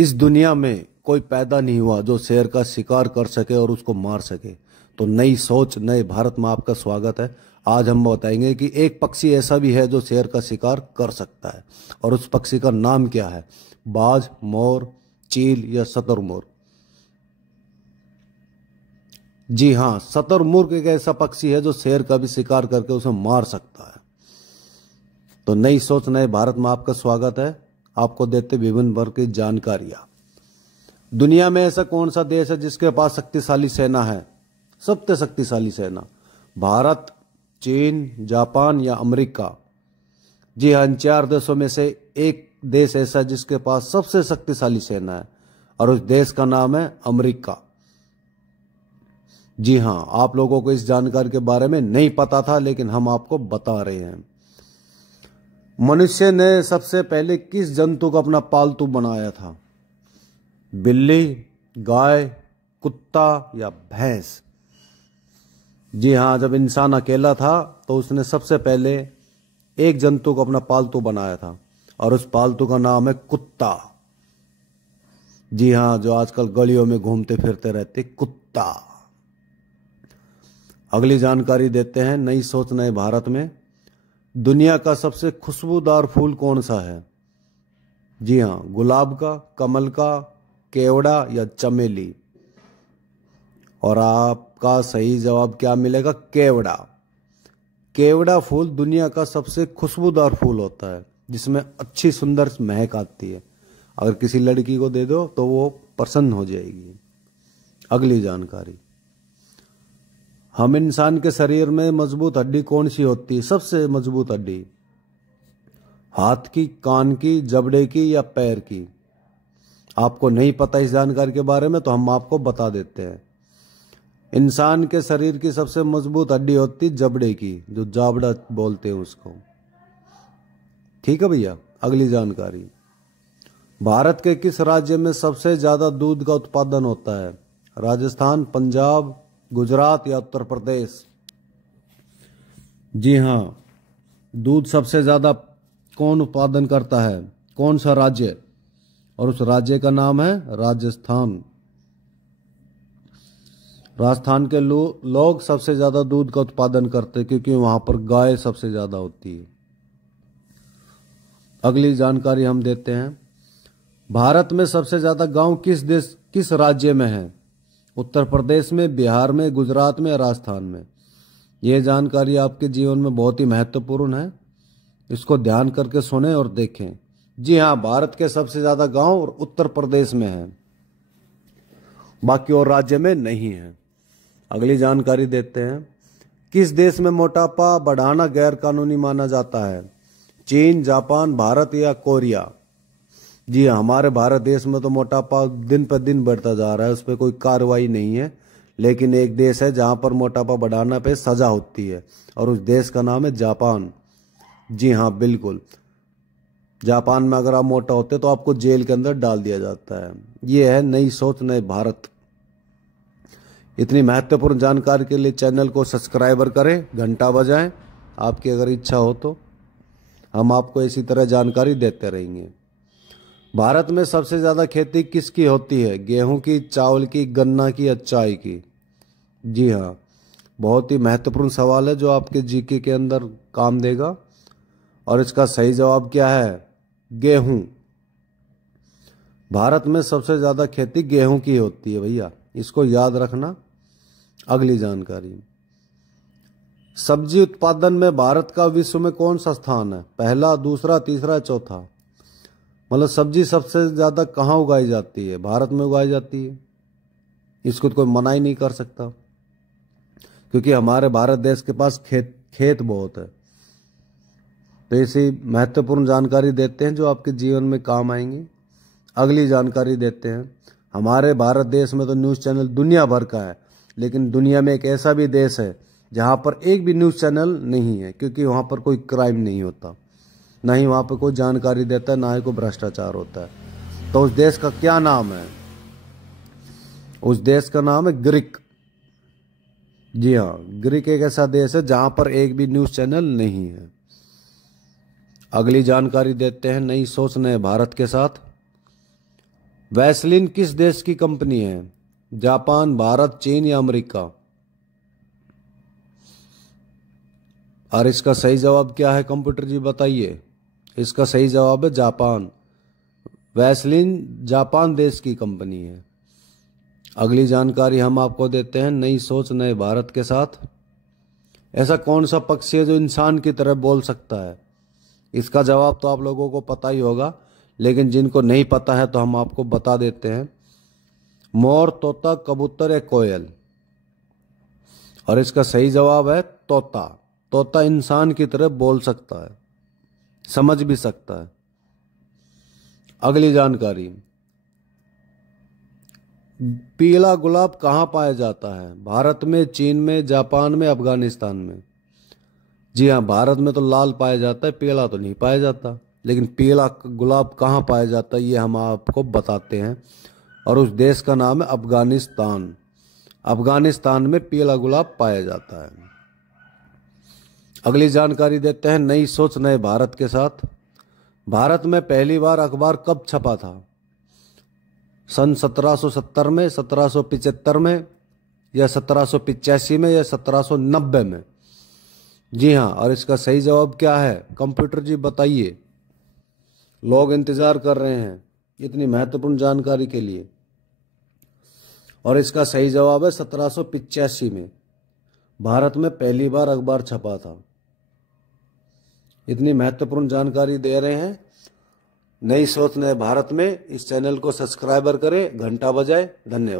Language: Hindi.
इस दुनिया में कोई पैदा नहीं हुआ जो शेर का शिकार कर सके और उसको मार सके। तो नई सोच नए भारत में आपका स्वागत है। आज हम बताएंगे कि एक पक्षी ऐसा भी है जो शेर का शिकार कर सकता है, और उस पक्षी का नाम क्या है? बाज, मोर, चील या शुतुरमुर्ग? जी हाँ, शुतुरमुर्ग एक ऐसा पक्षी है जो शेर का भी शिकार करके उसे मार सकता है। तो नई सोच नए भारत में आपका स्वागत है। आपको देते विभिन्न वर्ग की जानकारियां। दुनिया में ऐसा कौन सा देश है जिसके पास शक्तिशाली सेना है? सबसे शक्तिशाली सेना भारत, चीन, जापान या अमेरिका? जी हाँ, इन चार देशों में से एक देश ऐसा है जिसके पास सबसे शक्तिशाली सेना है, और उस देश का नाम है अमेरिका। जी हाँ, आप लोगों को इस जानकारी के बारे में नहीं पता था, लेकिन हम आपको बता रहे हैं। मनुष्य ने सबसे पहले किस जंतु को अपना पालतू बनाया था? बिल्ली, गाय, कुत्ता या भैंस? जी हाँ, जब इंसान अकेला था तो उसने सबसे पहले एक जंतु को अपना पालतू बनाया था, और उस पालतू का नाम है कुत्ता। जी हाँ, जो आजकल गलियों में घूमते फिरते रहते कुत्ता। अगली जानकारी देते हैं नई सोच नए भारत में। दुनिया का सबसे खुशबूदार फूल कौन सा है? जी हाँ, गुलाब का, कमल का, केवड़ा या चमेली? और आपका सही जवाब क्या मिलेगा? केवड़ा। केवड़ा फूल दुनिया का सबसे खुशबूदार फूल होता है, जिसमें अच्छी सुंदर महक आती है। अगर किसी लड़की को दे दो तो वो प्रसन्न हो जाएगी। अगली जानकारी, हम इंसान के शरीर में मजबूत हड्डी कौन सी होती है? सबसे मजबूत हड्डी हाथ की, कान की, जबड़े की या पैर की? आपको नहीं पता इस जानकारी के बारे में, तो हम आपको बता देते हैं। इंसान के शरीर की सबसे मजबूत हड्डी होती है जबड़े की, जो जाबड़ा बोलते हैं उसको। ठीक है भैया। अगली जानकारी, भारत के किस राज्य में सबसे ज्यादा दूध का उत्पादन होता है? राजस्थान, पंजाब, गुजरात या उत्तर प्रदेश? जी हाँ, दूध सबसे ज्यादा कौन उत्पादन करता है? कौन सा राज्य? और उस राज्य का नाम है राजस्थान। राजस्थान के लोग सबसे ज्यादा दूध का उत्पादन करते हैं, क्योंकि वहां पर गाय सबसे ज्यादा होती है। अगली जानकारी हम देते हैं, भारत में सबसे ज्यादा गांव किस राज्य में है? उत्तर प्रदेश में, बिहार में, गुजरात में या राजस्थान में? यह जानकारी आपके जीवन में बहुत ही महत्वपूर्ण है। इसको ध्यान करके सुने और देखें। जी हाँ, भारत के सबसे ज्यादा गांव और उत्तर प्रदेश में है, बाकी और राज्य में नहीं है। अगली जानकारी देते हैं, किस देश में मोटापा बढ़ाना गैर कानूनी माना जाता है? चीन, जापान, भारत या कोरिया? जी हाँ, हमारे भारत देश में तो मोटापा दिन पर दिन बढ़ता जा रहा है, उस पर कोई कार्रवाई नहीं है। लेकिन एक देश है जहां पर मोटापा बढ़ाना पे सजा होती है, और उस देश का नाम है जापान। जी हाँ, बिल्कुल। जापान में अगर आप मोटा होते तो आपको जेल के अंदर डाल दिया जाता है। ये है नई सोच नए भारत। इतनी महत्वपूर्ण जानकारी के लिए चैनल को सब्सक्राइबर करें, घंटा बजाएं। आपकी अगर इच्छा हो तो हम आपको इसी तरह जानकारी देते रहेंगे। भारत में सबसे ज्यादा खेती किसकी होती है? गेहूं की, चावल की, गन्ना की या चाय की? जी हाँ, बहुत ही महत्वपूर्ण सवाल है जो आपके जीके के अंदर काम देगा। और इसका सही जवाब क्या है? गेहूं। भारत में सबसे ज्यादा खेती गेहूं की होती है भैया, इसको याद रखना। अगली जानकारी, सब्जी उत्पादन में भारत का विश्व में कौन सा स्थान है? पहला, दूसरा, तीसरा, चौथा? मतलब सब्जी सबसे ज्यादा कहाँ उगाई जाती है? भारत में उगाई जाती है। इसको तो कोई मना ही नहीं कर सकता, क्योंकि हमारे भारत देश के पास खेत बहुत है। तो ऐसी महत्वपूर्ण जानकारी देते हैं जो आपके जीवन में काम आएंगी। अगली जानकारी देते हैं, हमारे भारत देश में तो न्यूज़ चैनल दुनिया भर का है, लेकिन दुनिया में एक ऐसा भी देश है जहां पर एक भी न्यूज़ चैनल नहीं है, क्योंकि वहां पर कोई क्राइम नहीं होता, ना ही वहां पर कोई जानकारी देता है, ना ही कोई भ्रष्टाचार होता है। तो उस देश का क्या नाम है? उस देश का नाम है ग्रीक। जी हाँ, ग्रीक एक ऐसा देश है जहां पर एक भी न्यूज़ चैनल नहीं है। अगली जानकारी देते हैं नई सोच नए भारत के साथ। वैसलीन किस देश की कंपनी है? जापान, भारत, चीन या अमेरिका? और इसका सही जवाब क्या है कंप्यूटर जी बताइए। इसका सही जवाब है जापान। वैसलीन जापान देश की कंपनी है। अगली जानकारी हम आपको देते हैं नई सोच नए भारत के साथ। ऐसा कौन सा पक्षी है जो इंसान की तरह बोल सकता है? इसका जवाब तो आप लोगों को पता ही होगा, लेकिन जिनको नहीं पता है तो हम आपको बता देते हैं। मोर, तोता, कबूतर या कोयल? और इसका सही जवाब है तोता। तोता इंसान की तरह बोल सकता है, समझ भी सकता है। अगली जानकारी, पीला गुलाब कहाँ पाया जाता है? भारत में, चीन में, जापान में, अफगानिस्तान में? जी हाँ, भारत में तो लाल पाया जाता है, पीला तो नहीं पाया जाता। लेकिन पीला गुलाब कहाँ पाया जाता है ये हम आपको बताते हैं, और उस देश का नाम है अफगानिस्तान। अफगानिस्तान में पीला गुलाब पाया जाता है। अगली जानकारी देते हैं नई सोच नए भारत के साथ। भारत में पहली बार अखबार कब छपा था? सन 1770 में, 1775 में, या 1785 में, या 1790 में? जी हाँ, और इसका सही जवाब क्या है कंप्यूटर जी बताइए। लोग इंतजार कर रहे हैं इतनी महत्वपूर्ण जानकारी के लिए, और इसका सही जवाब है 1785 में भारत में पहली बार अखबार छपा था। इतनी महत्वपूर्ण जानकारी दे रहे हैं नई सोच नए भारत में। इस चैनल को सब्सक्राइबर करें, घंटा बजाए। धन्यवाद।